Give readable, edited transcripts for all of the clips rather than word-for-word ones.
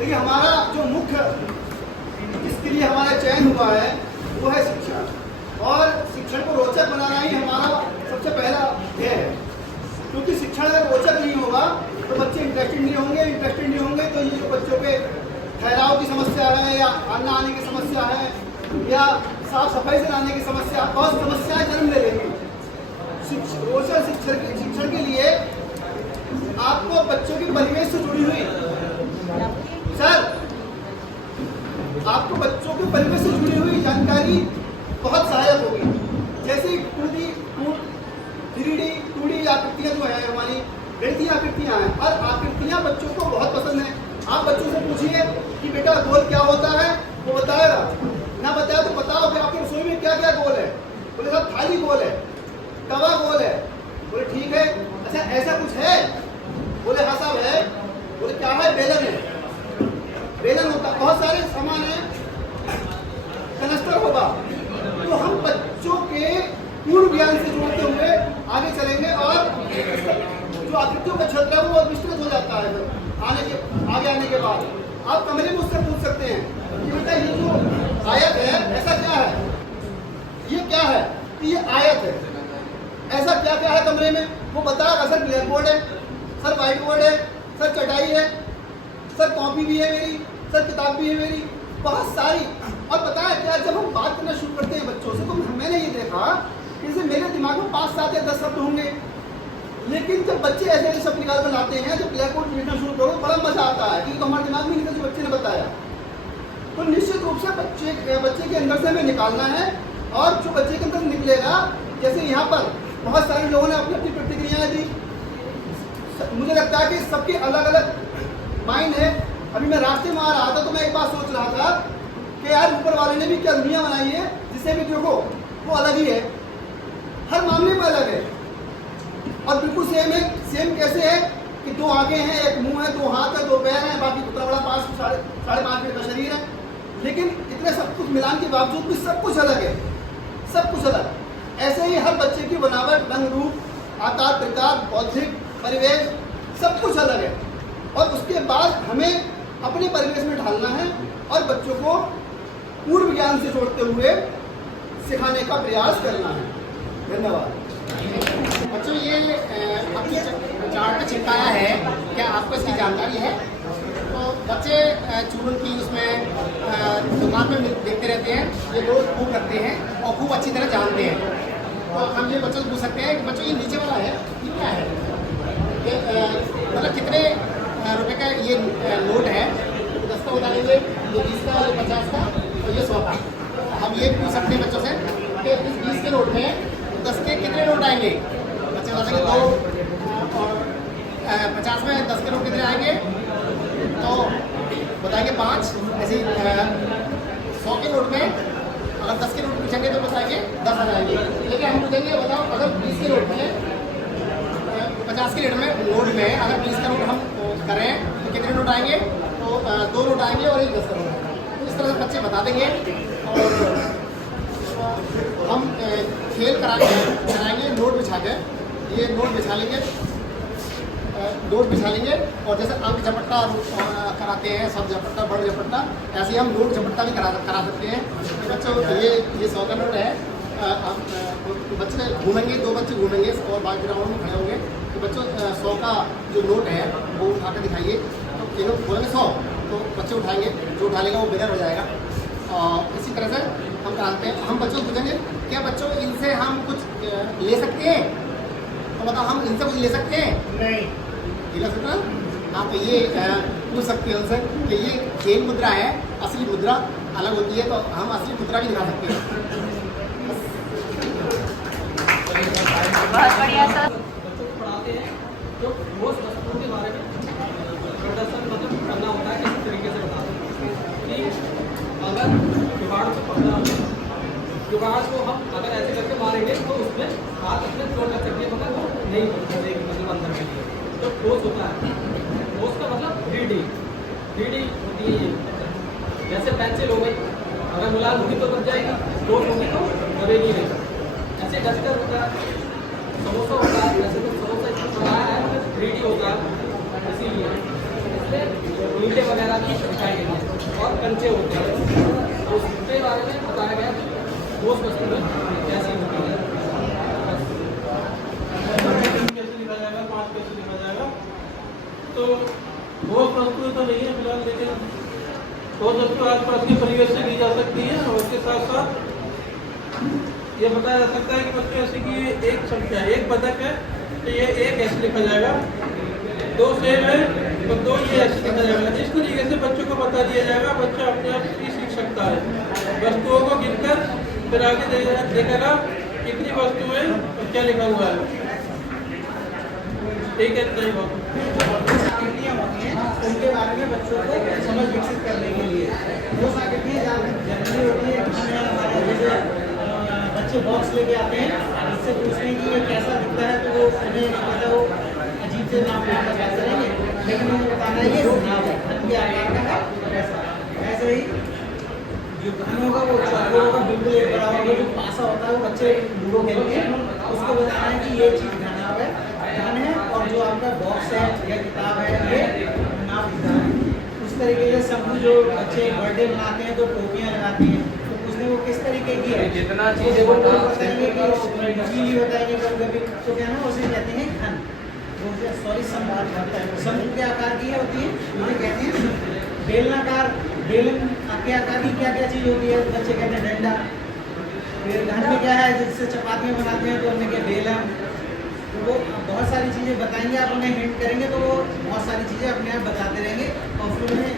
देखिए हमारा जो मुख्य इसके लिए हमारा चयन हुआ है वो है शिक्षण, और शिक्षण को रोचक बनाना ही हमारा सबसे पहला ध्येय है। क्योंकि शिक्षण अगर रोचक नहीं होगा तो बच्चे इंटरेस्टेड नहीं होंगे तो ये जो बच्चों के ठहराव की समस्या है या आना आने की समस्या है या साफ सफाई से लाने की समस्या, बहुत समस्याएं जन्म ले लेंगी। रोचक शिक्षण के लिए आपको बच्चों के परिवेश से जुड़ी हुई आपको बच्चों के परिवेश से जुड़ी हुई जानकारी बहुत सहायक होगी। जैसे 2D, 3D, 2D आकृतियां जो है हमारी गणितीय आकृतियां हैं, और आकृतियां बच्चों को बहुत पसंद है। आप बच्चों से पूछिए कि बेटा गोल क्या होता है, वो बताएगा। ना बताया तो बताओ कि आपके रसोई में क्या क्या गोल है। बोले साहब थाली गोल है, तवा गोल है। बोले ठीक है, अच्छा ऐसा कुछ है? बोले हाँ साहब है। बोले क्या है? बेलन है। बेलन होता, बहुत सारे सामान है, कनस्तर होगा। तो हम बच्चों के पूर्ण ज्ञान से जोड़ते हुए आगे चलेंगे, और जो आकृतियों का क्षेत्र है वो विस्तृत हो जाता है आगे आने के बाद। आप कमरे में उससे पूछ सकते हैं कि बेटा ये जो आयत है ऐसा क्या है, ये क्या है? ये आयत है, ऐसा क्या क्या है कमरे में? वो बताएगा। सर ब्लैक बोर्ड है, सर व्हाइट बोर्ड है, सर चटाई है, सर कॉपी भी है मेरी, सर किताब भी है मेरी, बहुत सारी। और पता है क्या, जब हम बात करना शुरू करते हैं बच्चों से तो मैंने ये देखा कि जैसे मेरे दिमाग में 5, 7 या 10 शब्द होंगे, लेकिन जब बच्चे ऐसे ऐसे शब्द निकाल कर लाते हैं, जब ब्लैक बोर्ड लिखना शुरू करो बड़ा मजा आता है, क्योंकि हमारे दिमाग में निकल जो बच्चे ने बताया। तो निश्चित रूप से बच्चे के अंदर से हमें निकालना है, और जो बच्चे के अंदर निकलेगा, जैसे यहाँ पर बहुत सारे लोगों ने अपनी अपनी प्रतिक्रियाएं दी। मुझे लगता है कि सबके अलग अलग माइंड है। अभी मैं रास्ते में आ रहा था तो मैं एक बात सोच रहा था कि यार ऊपर वाले ने भी क्या दुनिया बनाई है, जिसे भी देखो वो अलग ही है, हर मामले में अलग है। और बिल्कुल सेम है। सेम कैसे है कि 2 आंखें हैं, 1 मुंह है, 2 हाथ है, 2 पैर हैं, बाकी उतना बड़ा 5.5 फीट का शरीर है, लेकिन इतने सब कुछ मिलान के बावजूद भी सब कुछ अलग है, सब कुछ अलग। ऐसे ही हर बच्चे की बनावट, रंग रूप, आकार प्रकार, बौद्धिक परिवेश सब कुछ अलग है, और उसके बाद हमें अपने परिवेश में ढालना है और बच्चों को पूर्व ज्ञान से जोड़ते हुए सिखाने का प्रयास करना है। धन्यवाद। बच्चों ये अपनी चार्ट पे चिपकाया है, क्या आपको इसकी जानकारी है? तो बच्चे चूरन की उसमें दुकान में देखते रहते हैं, ये रोज खूब रखते हैं और खूब अच्छी तरह जानते हैं। तो हम ये बच्चों से पूछ सकते हैं कि बच्चों ये नीचे वाला है ये क्या है? ये मतलब कितने रुपए का ये नोट है? 10 का बता देंगे, ये 20 का, ये 50 का और ये 100 का। हम ये पूछ सकते हैं बच्चों से कि इस 20 के नोट में 10 के कितने नोट आएंगे? बच्चे बता देंगे 2, और 50 में 10 के नोट कितने आएंगे? तो बताएंगे 5। ऐसे 100 के नोट में अगर 10 के नोट पूछेंगे तो बताएंगे 10 आ जाएंगे। लेकिन हम पूछेंगे बताओ अगर 20 के नोट में 50 के नोट में अगर 20 का नोट हम करें तो कितने नोट आएंगे? तो 2 नोट आएंगे और 1 10 का नोट आएगा। तो इस तरह से बच्चे बता देंगे, और हम खेल कराएंगे नोट बिछा कर। ये नोट बिछा लेंगे, और जैसे अंक झपट्टा कराते हैं, सब झपट्टा, बड़ झपट्टा, ऐसे हम नोट झपट्टा भी करा सकते हैं। बच्चों ये 100 का नोट है, बच्चे घूमेंगे, 2 बच्चे घूमेंगे और बाकी ग्राउंड में खड़े होंगे। तो बच्चों 100 का जो नोट है वो उठा कर दिखाइए। तो ये लोग बोलेंगे 100, तो बच्चे उठाएंगे, जो उठा लेगा वो विनर हो जाएगा। और इसी तरह से हम कराते हैं। हम बच्चों को पूछेंगे क्या बच्चों इनसे हम कुछ ले सकते हैं? तो बताओ हम इनसे कुछ ले सकते हैं? नहीं। ले सकते हैं? आप ये पूछ सकते हैं उनसे कि ये खेल मुद्रा है, असली मुद्रा अलग होती है, तो हम असली मुद्रा भी दिखा सकते हैं। बहुत बढ़िया सर। बच्चों को पढ़ाते हैं जो ठोस वस्तुओं के बारे में प्रदर्शन मतलब करना होता है, किस तरीके से बताते हैं कि अगर जुगाड़ को पकड़ा, जुगाड़ को हम अगर ऐसे करके मारेंगे तो उसमें हाथ अपने चोट लग सकती है, मतलब वो नहीं बचेगी, मतलब अंदर के लिए। तो ठोस होता है, ठोस का मतलब 3D होती है। जैसे पेंसिल हो गई, अगर मुलायम होगी तो बच जाएगी, ठोस होगी तो बनेगी नहीं। ऐसे डस्टर होता है, समोसा होता है, वैसे तो समोसा इसमें बनाया है 3D होता है, इसीलिए इसमें ईंटें वगैरह भी दिखाई गई हैं और कंचे होते हैं, तो उसके बारे में बताया गया कि ठोस वस्तु में कैसी होती है। कैसे लिखा जाएगा, 5 कैसे लिखा जाएगा, तो ठोस वस्तु तो नहीं है फिलहाल, लेकिन ठोस वस्तु आसपास के परिवेश से ली जा सकती है और उसके साथ साथ ये बताया जा सकता है कि बच्चों ऐसे कि एक संख्या, एक पदक है तो ये एक ऐसे लिखा जाएगा, 2 सेब है तो 2 ये ऐसे लिखा जाएगा। इस तरीके से बच्चों को बता दिया जाएगा, बच्चा अपने आप ही सीख सकता है। वस्तुओं को गिनकर फिर आगे देखेगा कितनी वस्तुएं और क्या लिखा हुआ है। ठीक है, सही बात। आकृतियाँ होती हैं उनके बारे में बच्चों को समझ विकसित करने के लिए वो आकृतियाँ जनरली होती है। जिसमें हमारे जैसे बच्चे बॉक्स लेके आते हैं, इससे पूछते हैं कि ये कैसा दिखता है, तो वो उन्हें पता वो अजीब से नाम बताते रहेंगे, लेकिन उन्हें बताना है ये नाव है, धन के आकार का है। ऐसे ही जो धन होगा वो चौकोर होगा, बिल्कुल एक बराबर होगा। जो पासा होता है वो बच्चे लूडो खेलते हैं, उसको बताना है कि ये चीज़ धन है, और जो आपका बॉक्स है या किताब है ये नाप है। उस तरीके से शंकु जो बच्चे बर्थडे मनाते हैं तो टोपियाँ लगाते हैं, तो उसमें वो किस तरीके की है, जितना चीज़ वो बताएंगे कि चीज़ बताएंगे कभी तो क्या ना उसे कहते हैं धन, सॉरी शंकु के आकार की होती है, उसे कहते हैं बेलनाकार। बेलन के आकार की क्या क्या चीज़ होती है, बच्चे कहते हैं डंडा। फिर धन में क्या है, जिससे चपातियाँ बनाते हैं तो उनमें क्या बेलन। तो वो बहुत सारी चीज़ें बताएंगे, आप उन्हें हिंट करेंगे तो वो बहुत सारी चीज़ें अपने आप बताते रहेंगे, और फिर उन्हें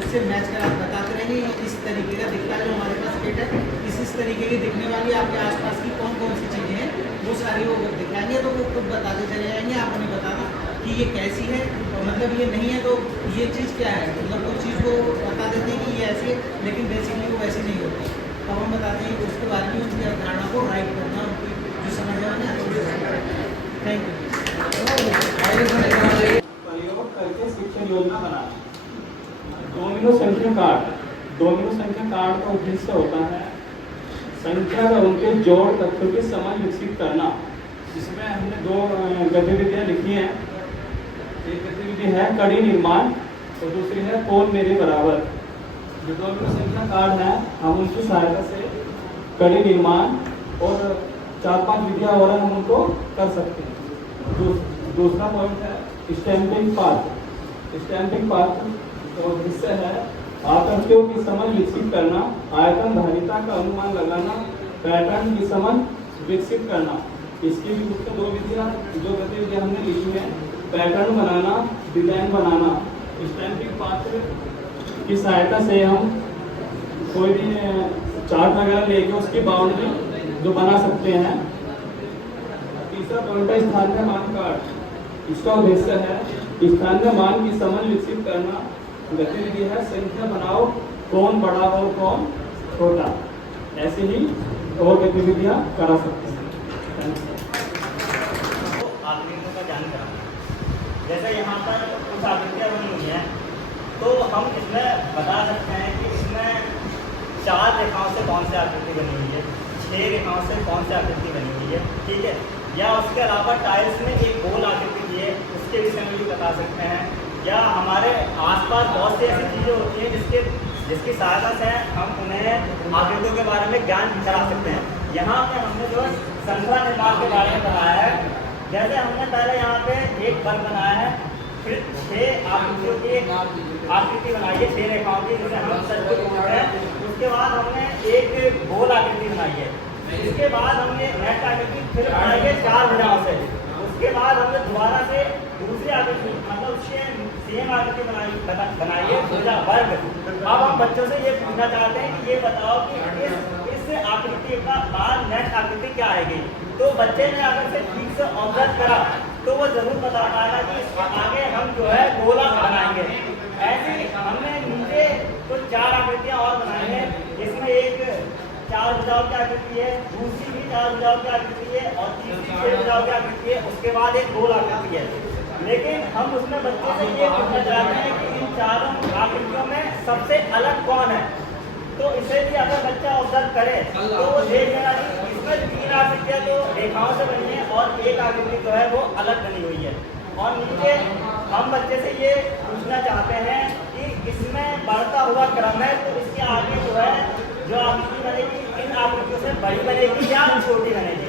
उससे मैच कर आप बताते रहेंगे इस तरीके का दिखता है जो हमारे पास किट है, इस तरीके की दिखने वाली आपके आसपास की कौन कौन सी चीज़ें हैं वो सारी वो दिखाएंगे। तो वो खुद बताते चले जाएंगे, आप उन्हें बताना कि ये कैसी है, और मतलब ये नहीं है तो ये चीज़ क्या है, मतलब वो चीज़ को बता देते हैं कि ये ऐसी है, लेकिन बेसिकली वो वैसी नहीं होती। तो हम बताते हैं कि उसके बारे में उनकी अवधारणा को राइट करना, उनकी जो समझ में आने। Thank you. प्रयोग करके शिक्षण योजना बनाना। डोमिनो संख्या कार्ड। डोमिनो संख्या कार्ड का उद्देश्य होता है संख्या व उनके जोड़ तत्वों की समझ विकसित करना। जिसमें हमने 2 गतिविधियाँ लिखी हैं। एक गतिविधि है कड़ी निर्माण और दूसरी है कौन मेरे बराबर। जो डोमिनो संख्या कार्ड है हम उनकी सहायता से कड़ी निर्माण और 4-5 विधियाँ और हम उनको कर सकते हैं। दूसरा पॉइंट है स्टैम्पिंग पार्ट। स्टैम्पिंग पार्ट का उद्देश्य है आकृतियों की समझ विकसित करना, आयतन धारिता का अनुमान लगाना, पैटर्न की समझ विकसित करना। इसकी भी मुख्य 2 विधियाँ जो गतिविधियाँ हमने लिखी हैं, पैटर्न बनाना, डिजाइन बनाना। स्टैम्पिंग पार्ट की सहायता से हम कोई भी चार्ट वगैरह लेके उसकी बाउंड्री जो बना सकते हैं। तीसरा पॉइंट है स्थानीय मान कार्ड। इसका उद्देश्य है स्थानीय मान की समझ विकसित करना। गतिविधि है संख्या बनाओ, कौन बड़ा और कौन छोटा। ऐसे ही और गतिविधियाँ करा सकते हैं। आकृतियों का ज्ञान कराना। जैसे यहाँ पर कुछ आकृतियाँ बनी हुई हैं, तो हम इसमें बता सकते हैं कि इसमें 4 रेखाओं से कौन सी आकृति बनी हुई है, 6 रेखाओं से कौन सी आकृति बनी हुई है, ठीक है। या उसके अलावा टाइल्स में एक गोल आकृति दी है, उसके विषय में भी बता सकते हैं। या हमारे आसपास बहुत सी ऐसी चीज़ें होती हैं जिसकी सहायता से हम उन्हें आकृतियों के बारे में ज्ञान करा सकते हैं। यहाँ पे हमने जो संख्या निर्माण के बारे में बताया है। जैसे हमने पहले यहाँ पे एक वर्ग बनाया है, फिर 6 आकृतियों की एक आकृति बनाई है, 6 रेखाओं की, जिसे हम षटभुज बोलते हैं। उसके बाद हमने एक गोल आकृति बनाई है। इसके बाद हमने नेक्स्ट आकृति फिर बनाई है 4 भुजाओं से। उसके बाद हमने दोबारा से दूसरी आकृति मतलब सेम आकृति बनाई है भुजा वर्ग। अब हम बच्चों से ये पूछना चाहते हैं कि ये बताओ कि इस आकृति का बाद नेक्स्ट आकृति क्या आएगी। तो बच्चे ने अगर से ठीक से ऑब्जर्व करा तो वो जरूर बता पाएगा कि इसके आगे हम जो है गोला बनाएंगे। ऐसे हमने नीचे कुछ 4 आकृतियाँ और बनाई हैं, जिसमें एक 4 भुजाओं की आकृति है, दूसरी भी 4 भुजाओं की आकृति है, और तीसरी 6 भुजाओं की आकृति है। उसके बाद एक गोल आकृति है। लेकिन हम उसमें बच्चे से ये पूछना चाहते हैं कि इन 4 आकृतियों में सबसे अलग कौन है। तो इसे भी अगर बच्चा ऑब्जर्व करे तो वो देख लेगा कि इसमें 3 आकृतियाँ तो रेखाओं से बनी है और एक आकृति जो है वो अलग बनी हुई है। और नीचे हम बच्चे से ये पूछना पूछना चाहते हैं कि इसमें बढ़ता हुआ क्रम है, तो इसके आगे जो है जो आकृति बनेगी इन आकृतियों से बड़ी बनेगी या छोटी बनेगी?